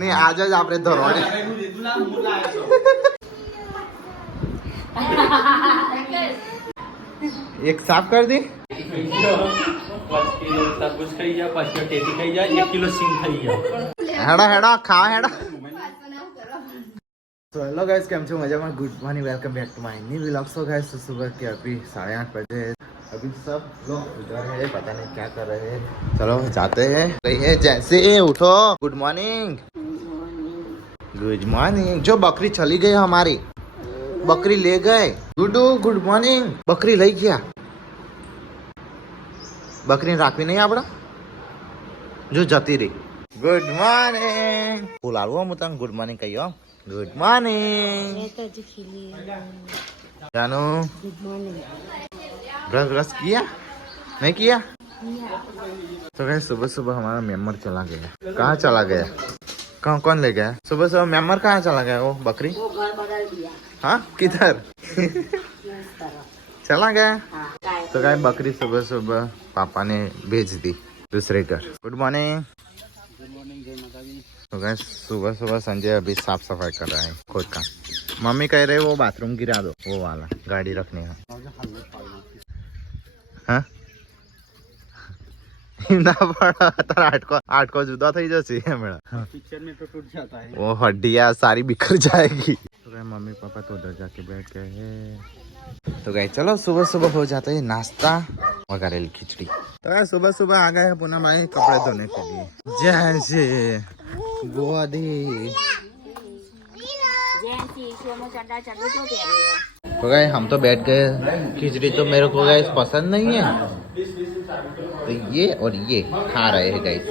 નહીં આજ જ આપણે ધોરવાની એક સાફ कर दी 5 કિલો તરબૂચ ખાઈ જા 5 કિલો ટેટી ખાઈ જા 1 કિલો સિંગ ખાઈ જા હેડા હેડા ખા હેડા तो हेलो गाइस केम छो मजा में good morning welcome back to my new vlog. So guys सुबह के अभी 8:30 बजे अभी सब लोग उधर है पता नहीं क्या कर रहे हैं। चलो जाते हैं कहिए जैसे उठो गुड मॉर्निंग जो बकरी चली गई हमारी बकरी ले गए गुडू गुड मॉर्निंग बकरी लई गया बकरी राखवी नहीं आपड़ा जो जती रही गुड मॉर्निंग बोलावो હું તને ગુડ મોર્નિંગ કહીયો गुड मॉर्निंग जानू गुड मॉर्निंग ब्रश किया नहीं किया तो गाइस सुबह सुबह हमारा मेम्बर चला गया कहाँ चला गया कौन कौन ले गया सुबह सुबह मेम्बर कहाँ चला गया वो बकरी वो घर बदल दिया हाँ किधर चला गया तो गाइस बकरी सुबह सुबह पापा ने भेज दी दूसरे घर गुड मॉर्निंग तो गाइस सुबह सुबह संजय अभी साफ सफाई कर रहा है खुद का मम्मी कह रहे वो बाथरूम गिरा दो वो वाला गाड़ी रखने का हाँ ना पड़ा तारा आठ को जुदा थी जैसे मेरा पिक्चर में तो टूट जाता है वो हड्डियाँ सारी बिखर जाएगी तो गाइस मम्मी पापा तो उधर जाके बैठ गए हैं। तो गाइस चलो सुबह सुबह हो जाता है नाश्ता वगैरह खिचड़ी। तो गाइस सुबह सुबह आ गए पुनः भाई कपड़े धोने के लिए जैसे तो गाइस हम तो बैठ गए खिचड़ी तो मेरे को गाइस पसंद नहीं है तो ये और ये खा रहे हैं गाइस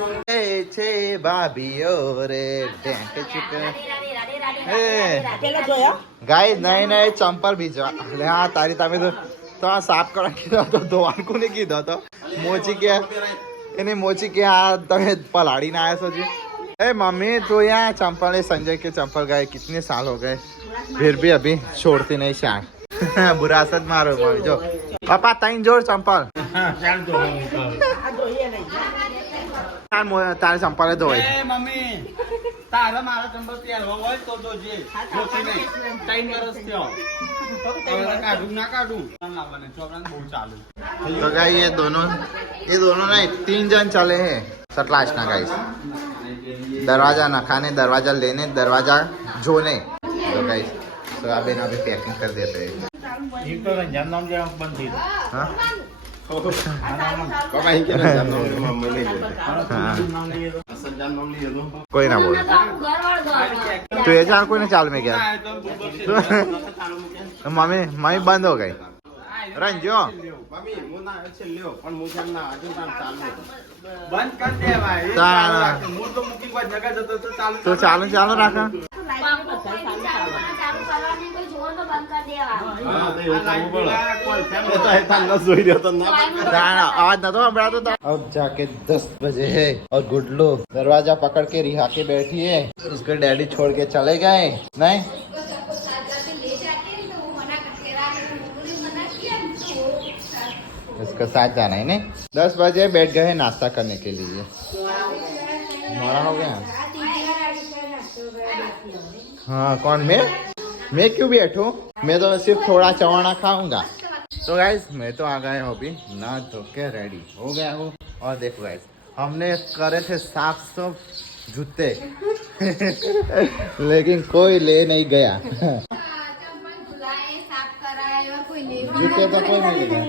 छे भाभीओ रे गाइस नहीं नहीं चंपल भीजवा अरे हाँ तारी તમે તો આ સાફ કરવા કીધો તો ધોવાનું કોને કીધો તો મોચી કે એને મોચી કે આ તમે પલાડીને આવ્યા છો जी ए मम्मी तो यहाँ चंपल है संजय के चंपल गए कितने साल हो गए फिर भी अभी छोड़ती नहीं शान बुरा असर मारो मम्मी जो पापा तीन जोड़ चंपल तारे चंपल है दो मम्मी तारा मारा चंपल तैयार हो गए तो दो जे मोची नहीं टाइम वरस थयो काढू ना काढू लावने चोपरान बहुत चालू तो गाइस ये दोनों नहीं 3 जन चले हैं सतलाश ना गाइस दरवाजा नखाने दरवाजा लेने दरवाजा जोने तो गाइस तो अभी ना अभी पैकिंग कर देते हैं एक तो रंजन नाम जो बंद थी हाँ पापा ही क्या रंजन नाम मम्मी नहीं बोलते संजन नाम लिए लो कोई ना बोल तो ये चार कोई ना चाल में क्या मम्मी मम्मी बंद हो गई रंजो मम्मी मुना छेल्यो पण मुझे ना अजून चालू बंद कर दे भाई मूड तो मुकी पर जगह जतो तो चालू चालू रखा आवाज ना तो अब जाके 10 बजे है और गुडलू दरवाजा पकड़ के रिहा के बैठी है उसके डैडी छोड़ के चले गए नहीं इसका साथ जाना है नहीं 10 बजे बैठ गए नाश्ता करने के लिए हमारा हो गया हाँ कौन मैं क्यों बैठूं मैं तो सिर्फ थोड़ा चवाना खाऊंगा। तो गाइस मैं तो आ गया हूँ अभी ना धो के रेडी हो गया हूँ और देखो गाइस हमने करे थे साफ जूते लेकिन कोई ले नहीं गया जूते तो कोई नहीं ले गया।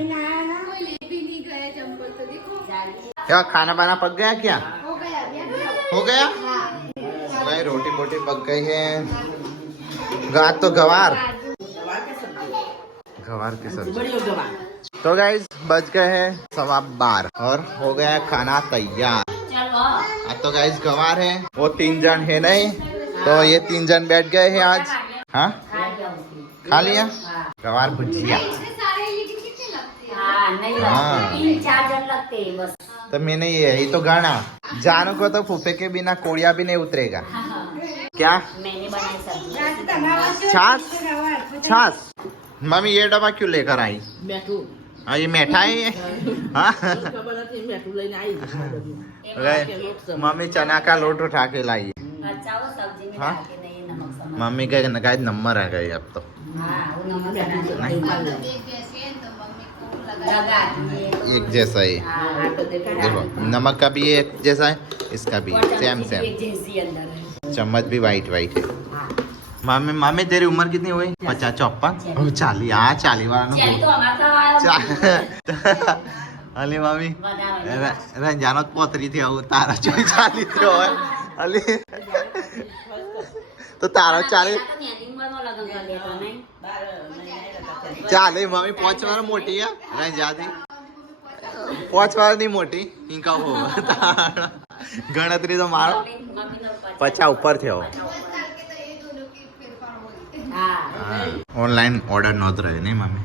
क्या खाना बाना पक गया क्या हो गया भाई रोटी बोटी पक गई है तो गवार की सब्जी तो गाइस बज गए हैं 12:15 और हो गया खाना तैयार। तो गाइस गवार है वो 3 जन है नहीं तो ये 3 जन बैठ गए हैं आज हाँ खा लिया गवार भुजिया हाँ 3-4 जन लगते हैं बस तो मैंने यही तो गाना जानू को तो फूफे के बिना कोड़िया भी नहीं उतरेगा क्या मैंने बनाई सब्जी छाछ मम्मी ये डब्बा क्यों लेकर आई हाँ ये मिठाई है हाँ मम्मी चना का लोट उठा के लाई है। अच्छा वो सब्जी में हाँ? डाल के नहीं नमक समझ। मम्मी के गाइस नंबर आ गए अब तो। हाँ वो नमक डाल लगा दिए। एक जैसा ही हाँ तो देखो देखो, नमक का भी एक जैसा है, इसका भी और सेम चमची भी सेम। एक जैसी अंदर है। चम्मच भी वाइट वाइट है। हाँ मामी मामी तेरी उम्र कितनी हुई? 50-54 40। हाँ 40 वाला चल तो हमारा अली मामी बता रंजानो पोतरी थी आવું તારા 40 થયો હોય અલી તો તારા 40 ચાલે મમ્મી 5 વાર મોટી હે રંજાથી 5 વાર ની મોટી ઇનકા હો ગણતરી તો મારો 50 ઉપર થયો। ऑनलाइन ऑर्डर नोत रहे नहीं मम्मी,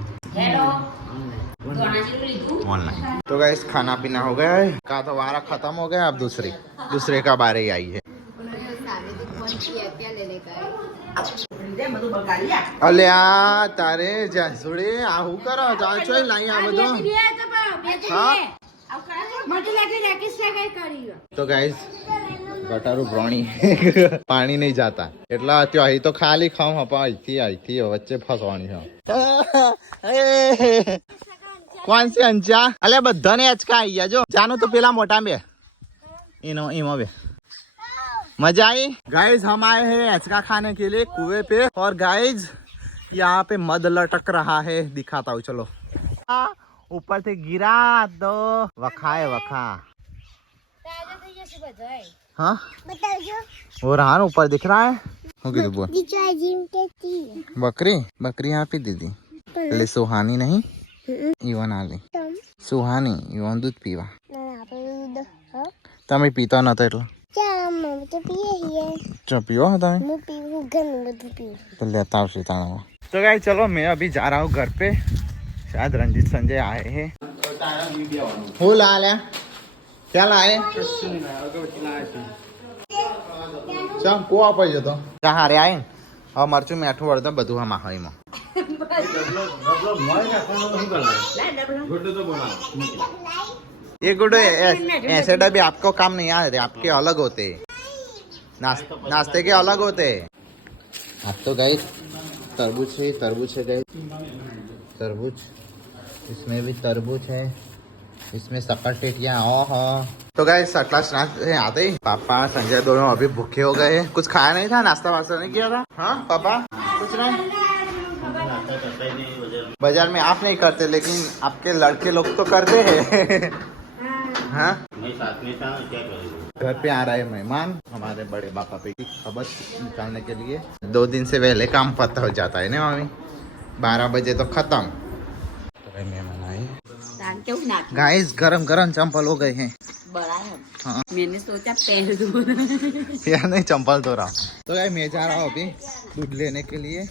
ऑनलाइन। तो गाइस खाना पीना हो गया है का तो वारा खत्म हो गया, अब दूसरे का बारी आई है। अल्या तारे जासुड़े आहू करो जान छोई लाई आ बदो। हाँ तो गाइस गटारू ब्राउनी पानी नहीं जाता એટલા त्यो અહીં તો ખાલી ખાઉં હપા અહીંથી વચ્ચે ફસવાની છે। કોણ છે અંચા? અલે બધાને અચકા આવી ગયા જો જાનું તો પેલા મોટા બે इनो इमो बे। मजा आई गाइज? हम आए हैं अचका खाने के लिए कुएं पे, और गाइज यहाँ पे मध लटक रहा है, दिखाता हूँ चलो। ऊपर से गिरा तो वखा है वखा। हाँ वो रहा ऊपर दिख रहा है। बकरी बकरी यहाँ पे दीदी ले सुहानी नहीं इवन आली सुहानी इवन दूध पीवा તમે પીતા નતા એટલે पीओ तो लेता हूँ सीताना। तो गाइस चलो मैं अभी जा रहा हूँ घर पे, शायद रंजीत संजय आए हैं। हो ला लिया क्या लाए? चल को आप तो कहाँ रे आए? हाँ मरचू मीठू वरदा बधु हम आही में ये गुड्डो ऐसे डब्बे आपको काम नहीं आते, आपके अलग होते हैं, नाश्ते के अलग होते हैं। आप तो गए तरबूज है गए तरबूज, इसमें भी तरबूज है, इसमें सकल टेटियाँ। ओह तो गए सटला स्नाक आते ही पापा संजय दोनों अभी भूखे हो गए हैं। कुछ खाया नहीं था, नाश्ता वास्ता नहीं किया था? हाँ पापा कुछ नहीं, बाजार में आप नहीं करते लेकिन आपके लड़के लोग तो करते हैं। हाँ घर पे आ रहे मेहमान हमारे बड़े पापा पे की खबर निकालने के लिए। 2 दिन से पहले काम पता हो जाता है ना मामी, 12 बजे तो खत्म। तो मेहमान आए गाइस, गरम गरम चंपल हो गए हैं। हाँ मैंने सोचा पहन दूं यार नहीं चंपल तो रहा। तो गाइस मैं जा रहा हूँ अभी दूध लेने के लिए।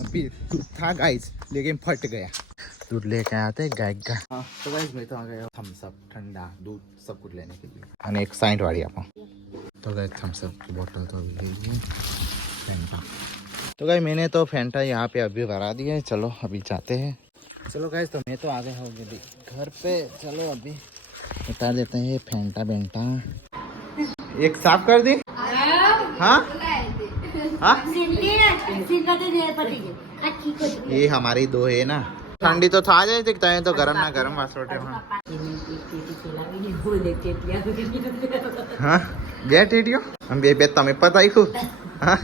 अभी दूध था गाइस लेकिन फट गया, दूध लेके आते गाय का। हाँ तो गाइस मैं तो आ गया थम्स अप ठंडा दूध सब कुछ लेने के लिए, અને એક સાइड वाली आप। तो गाइस थम्स अप की बोतल तो अभी ले ली, फैंटा। तो गाइस मैंने तो फैंटा यहाँ पे अभी भरा दिया है, चलो अभी जाते हैं। चलो गाइस तो मैं तो आ गया हूँ घर पे, चलो अभी उतार देते हैं फैंटा बेंटा। एक साफ कर दी। हाँ हाँ ये हमारी 2 है ना, ठंडी तो था जाए दिखता है तो गरम ना गरम वासोटे। हाँ गया टेटियो हम बे तमें पता ही खूब। हाँ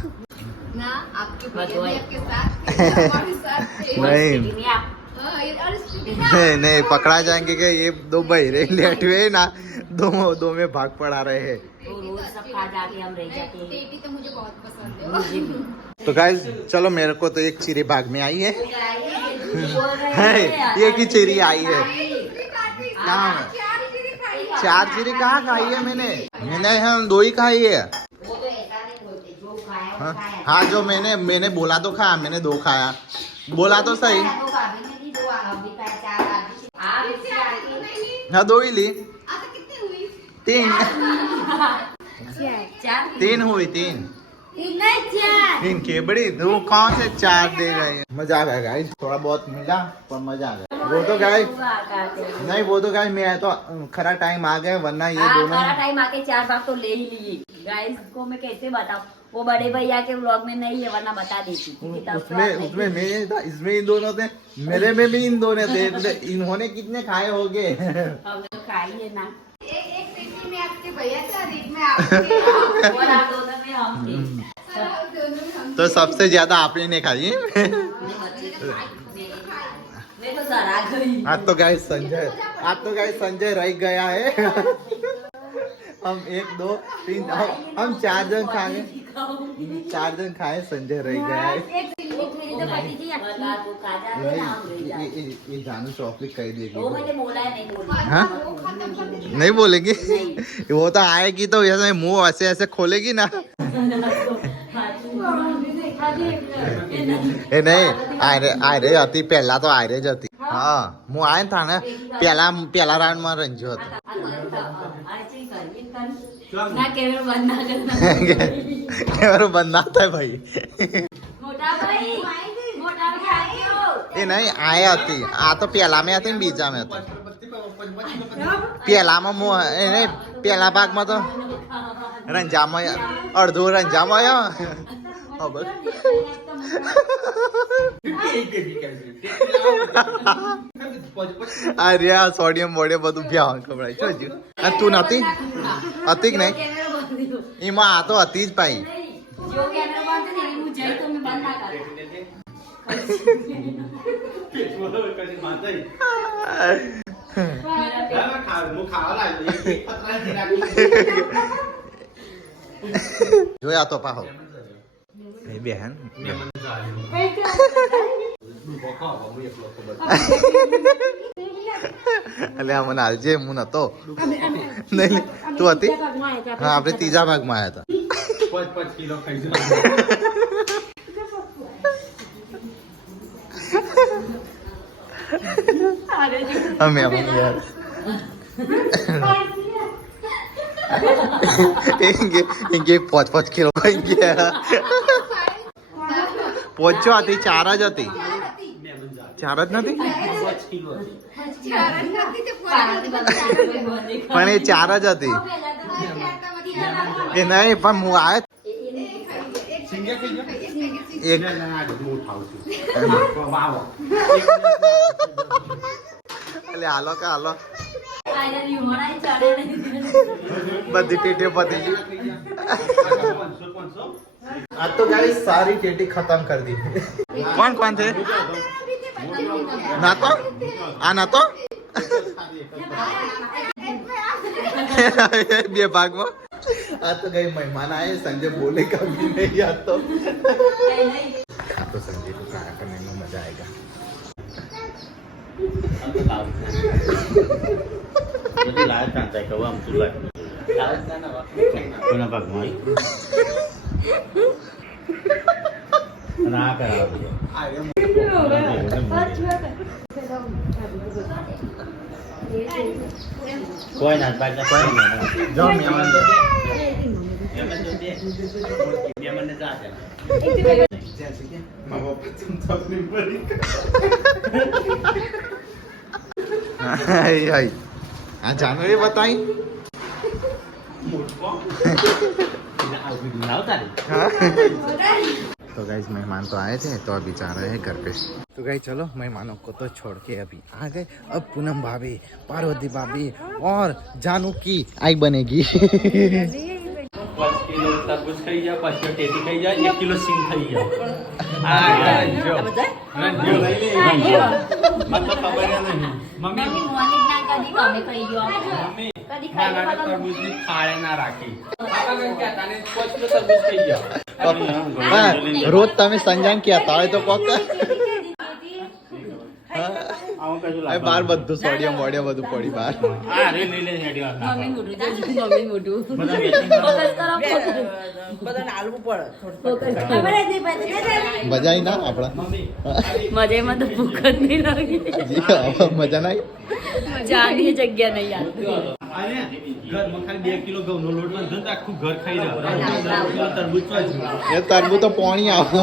नहीं पकड़ा जाएंगे कि ये 2 बहिरे लेट हुए ना, 2 में भाग पड़ा रहे हैं। तो गाइस चलो मेरे को तो एक चिरी भाग में आई है, ये की चिरी आई है। कहाँ 4 चिरी कहाँ खाई है मैंने हम 2 ही खाई है। हाँ जो मैंने बोला तो खाया, मैंने 2 खाया, बोला तो सही। हाँ 2 ही ली, 3 हुई 3 के बड़ी 2 कहाँ से 4 दे गए। मजा आ गया गाइस, थोड़ा बहुत मिला पर मजा आ गया। वो तो गाय नहीं, वो तो गाय मैं तो खरा टाइम आ गए, वरना ये दोनों सारा टाइम आके 4 भाग तो ले ही लिए गाइस को मैं कैसे बताऊं, वो बड़े भैया के व्लॉग में नहीं है वरना बता देती क्योंकि तब तो आप नहीं उसमें मैं था, इसमें इन दोनों थे, मेरे में भी इन दोनों थे, तो इन्होंने कितने खाए होंगे? हमने तो खाई है ना। एक पेटी में आपके भैया था, और एक में आपके और आप दोनों में हम थे। दोनों में हम तो सबसे ज्यादा आपने ने खाई। मैं तो डरा गई। आज तो गाइस संजय रह गया है। हम 1 2 3 हम 4 जन खाए, 4 जन खाए, संजय रह गया है। एक दिल्ली मेरी तो पति की बता तू खा जाते ना हम ले जाते। ये जानू चॉकलेट कह देगी। वो मैंने बोला है नहीं बोला। हाँ? नहीं बोलेगी, वो तो आएगी तो ऐसे मुंह ऐसे ऐसे खोलेगी ना। એ નહીં આયરે હતી પહેલા તો આયરે જ હતી. હા હું આયો था ને પહેલા રાઉન્ડ માં રંજ્યો હતો. ના કેવળ બંધ ના કરતા. કેવળ બંધ ના થાય ભાઈ. મોટા ભાઈ આવ્યો. એ નહીં આયા હતી, આ તો પહેલામાં હતી ને બીજામાં હતી. પહેલામાં હું એ નહીં પહેલા ભાગમાં તો રંજામાં અડધો રંજામાં આવ્યો. અરે આ સોડિયમ બોડિયમ બધું ભ્યાન ખવડાય છો હજુ. તું નથી હતી કે નહીં? એમાં આ તો હતી જ ભાઈ. જો કેમેરો બંધ ને હું જઈ તો મેં બંધ ના જોયા તો પાહો એ બેન એટલે મને હાલજે હું નતો. નહીં તું હતી? હા આપણે ત્રીજા ભાગમાં આવ્યા હતા. 5 કિલો ખાઈ અમે યાર ઇનકે 5 કિલો ખાઈ ગયા. પહોંચો હતી 4 જ હતી. 4 જ નથી પણ એ 4 જ હતી. એ નહીં પણ હું આવ્યો એક એટલે હાલો કે હાલો બધી ટેટી પતી ગઈ. आज तो गाइस सारी टेटी खत्म कर दी. कौन कौन थे? ना तो ना तो ये भाग में आज तो गई मेहमान आए. संजय बोले कभी नहीं आज तो संजय को खाना करने में मजा आएगा. કોઈ ના બાજુ કોઈ નહીં જો મેમન દે મેમન ને જાતે જैसे कि मां बाप तुम तो अपनी बड़ी हाय हाय आ जानो ये बताई तो गाइस मेहमान तो आए थे तो अभी जा रहे हैं घर पे. तो गाइस चलो मेहमानों को तो छोड़ के अभी आ गए. अब पूनम भाभी, पार्वती भाभी और जानू की आई बनेगी. 5 કિલો તરબૂચ ખાઈ જા, 5 કિલો ટેટી ખાઈ જા, 1 કિલો સિંગ ખાઈ જા. આ રંજો મત ખબર નહીં મમ્મી મમ્મી મોની ના કદી ગમે કહી ગયો મમ્મી કદી ના ખાઈ ના તરબૂચની થાળે ના રાખી. કાકા કઈ કે તાને 5 કિલો તરબૂચ ખાઈ જા. રોજ તમે સંજાન ક્યાં તાળે તો કોક આવું કશું આ બાર બધું સોડિયમ બોડિયમ બધું પડી બાર. આ રે લઈ લે હેડી વાત ના મમ્મી મોટું જોજો મમ્મી મોટું બધા વેચી ફોકસ કરો બધાને હાલવું પડે ફોકસ કરો મજા ના આપડા મમ્મી મજેમાં તો ભૂખ જ નહીં લાગી મજા નહીં. જાની જગ્યા નહીં યાર આને ઘરમાં ખાલી 2 કિલો ઘઉંનો લોટ બાંધો તો આખું ઘર ખાઈ રહ્યો. 5 કિલો તરબૂચ તો જ એ તરબૂચ તો પાણી આવે.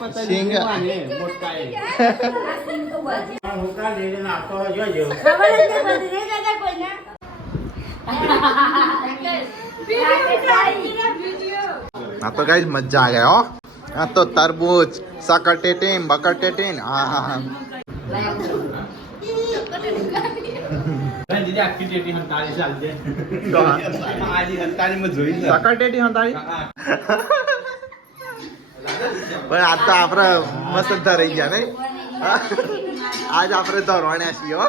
પતંગ સિંગ. જોવાને, મોટા એ. મોટા લઈને નાખતો હોય જોજો. આ તો ગાઈસ મજા આ ગયા હો. આ તો તરબૂચ સકટેટીન બકટેટીન હા હા હા દીદી આખી ટેટી હંતાળી ચાલજે. આજી હંતાળીમાં જોઈ લે. સકટેટી હંતાળી પણ આજ તો આપણે મસ્ત ધરાઈ ગયા નહીં આજ આપણે ધરવાણ્યા છીએ હો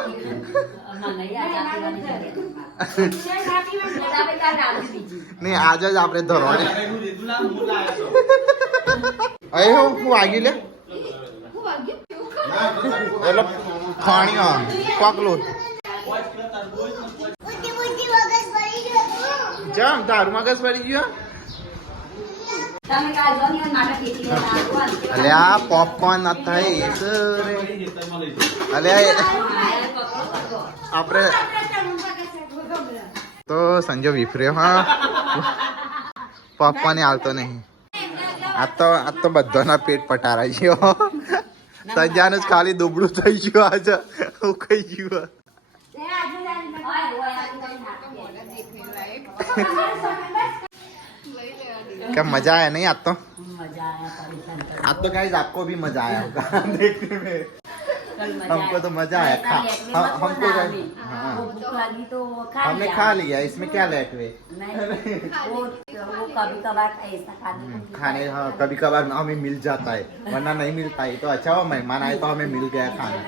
નહીં આજ જ આપણે ધરવાણ્યા અહીં હું વાગ્યું લે એટલે ખાણી પકલું જમ તારું મગજ પડી ગયો અલ્યા પોપકોર્ન હતા અલ્યા આપણે તો સંજો વિફર્યો હા પોપકોર્ન હાલતો નહીં આ તો બધાના પેટ પટારાઈ ગયો સંજાનું જ ખાલી દુબળું થઈ ગયું આજે હું ખાઈ ગયું क्या मजा आया नहीं आज तो आज तो गाइस आपको भी मजा आया होगा देखने में हमको तो मजा आया हमको हाँ हमने खा लिया इसमें क्या लेट हुए वो कभी कभार ऐसा खाने हाँ कभी कभार हमें मिल जाता है वरना नहीं मिलता है तो अच्छा हुआ मेहमान आए तो हमें मिल गया खाना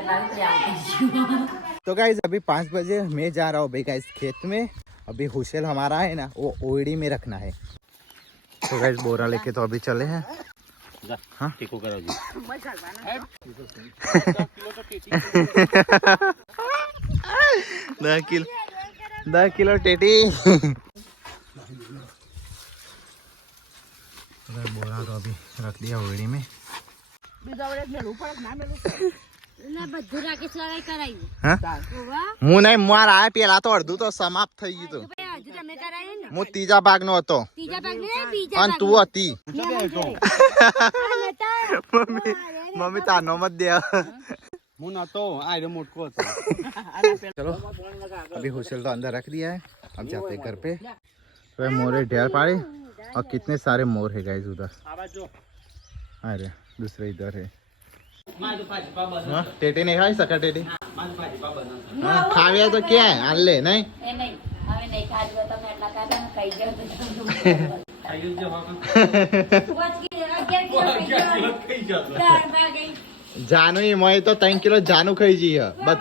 तो गाइस अभी 5 बजे मैं जा रहा हूँ भाई गाइस खेत में अभी हुशेल हमारा है ना वो ओड़ी में रखना है तो गाइस बोरा लेके तो अभी चले हैं हाँ टेको करो जी. 10 किलो टेटी बोरा तो अभी रख दिया ओड़ी में હું નહીં માર આયા પેલા તો અડધું તો સમાપ્ત થઈ ગયું હું ત્રીજા ભાગ નો હતો અને તું હતી મમ્મી તાનો મત દે હું નતો આ રે મોટકો હતો. चलो अभी हुशेल तो अंदर रख दिया है अब जाते हैं घर पे तो मोरे ढेर पाड़े और कितने सारे मोर है गाइस उधर अरे दूसरे इधर है हाँ, टेटी नहीं खाई सका टेटी हाँ, खावे तो क्या है हाल ले नहीं जानू ही मैं तो 3 किलो जानू खाई जी है बस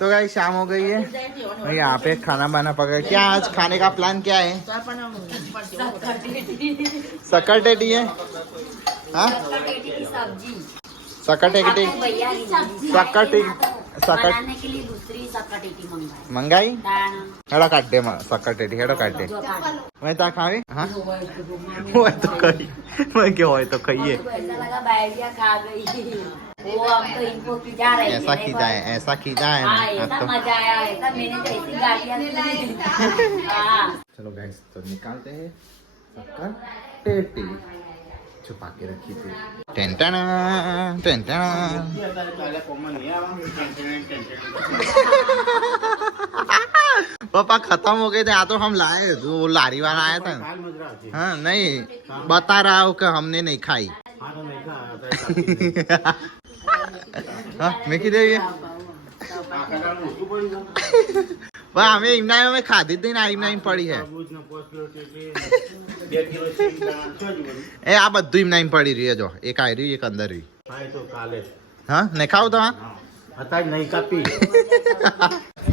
तो गाइस शाम हो गई है और यहाँ पे खाना बाना पका क्या आज खाने का प्लान क्या है सकर टेटी है हाँ सकटेटी सकटी सकट के लिए दूसरी सकटेटी मंगाई मंगाई हेडो काट दे सकटेटी हेडो काट दे मैं ता खावी हाँ वो तो खाई मैं क्या हो तो खाइए ऐसा लगा बैरिया खा गई वो हम तो इनको खिजा रहे ऐसा खींचा है हाँ ऐसा मजा आया ऐसा मैंने तो ऐसी गालियाँ दी हाँ चलो गाइस तो निकालते हैं सकट टेटी छुपा के रखी थी टेंटना टेंटना पापा खत्म हो गए थे यहाँ तो हम लाए जो लारी वाला आया था हाँ नहीं बता रहा हूँ कि हमने नहीं खाई हाँ मैं की देवी वह हमें इमनाई में खा दी थी ना इमनाई पड़ी है ए આ બધું ઇમનાઈ પડી રહી જો એક આવી રહી એક અંદર રહી हाँ नहीं खाओ तो हाँ नहीं कापी.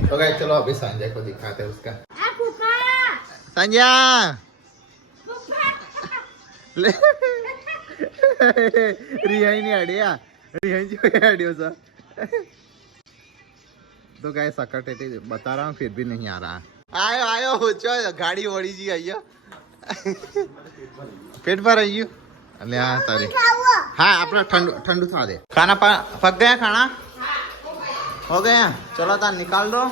तो गाइस चलो अभी संजय को दिखाते हैं उसका संजय ले रिहाई नहीं अड़िया रिहाई जी अड़ियो सा तो गाइस सकटेटी बता रहा हूँ फिर भी नहीं आ रहा आयो आयो चो गाड़ी ओड़ी जी आइयो पेट भर आइयो अले हाँ तारी हाँ अपना ठंडू ठंडू था दे खाना पक गया खाना हो गया चलो तार निकाल दो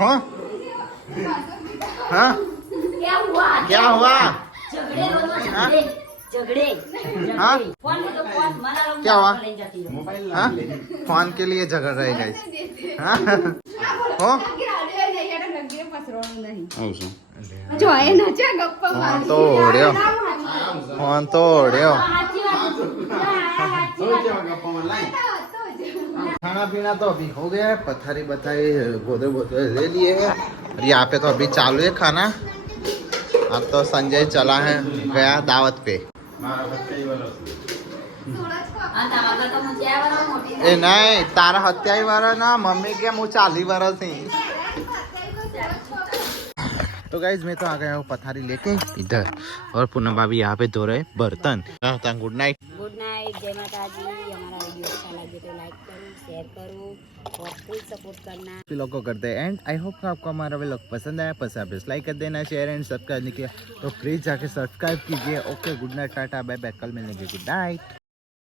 हाँ हाँ क्या हुआ क्या हुआ झगड़े हो तो हाँ? झगड़े झगड़े हाँ? झगड़े फोन में तो फोन मना लो क्या हुआ? ले जाती हो हाँ फोन के लिए झगड़ रहे गाइस हाँ हो આવું છું જો એ નચે ગપ્પા फोन तो ओढ़ियो फोन तो ओढ़ियो साची बात खाना पीना तो अभी हो गया है पथारी बथारी गोदे बोदे ले लिए हैं और यहाँ पे तो अभी चालू है खाना अब तो संजय चला है गया दावत पे આ તારા તો મુજે આવવાનો મોટી ए नहीं तारा 27 वर्ष ना मम्मी के मुँह 40 वर्ष ही तो गाइज मैं तो आ गया हूँ पथारी लेके इधर और पूनम भाभी यहाँ पे धो रहे बर्तन गुड नाइट गुड नाइट जय माता दी हमारा वीडियो अच्छा लगे तो लाइक करो शेयर करो और फुल सपोर्ट करना व्लॉग को करते हैं एंड आई होप आपको हमारा व्लॉग पसंद आया पसंद प्लीज लाइक कर देना शेयर एंड सब्सक्राइब नहीं किया तो प्लीज जाके सब्सक्राइब कीजिए okay good night tata bye bye कल मिलेंगे गुड नाइट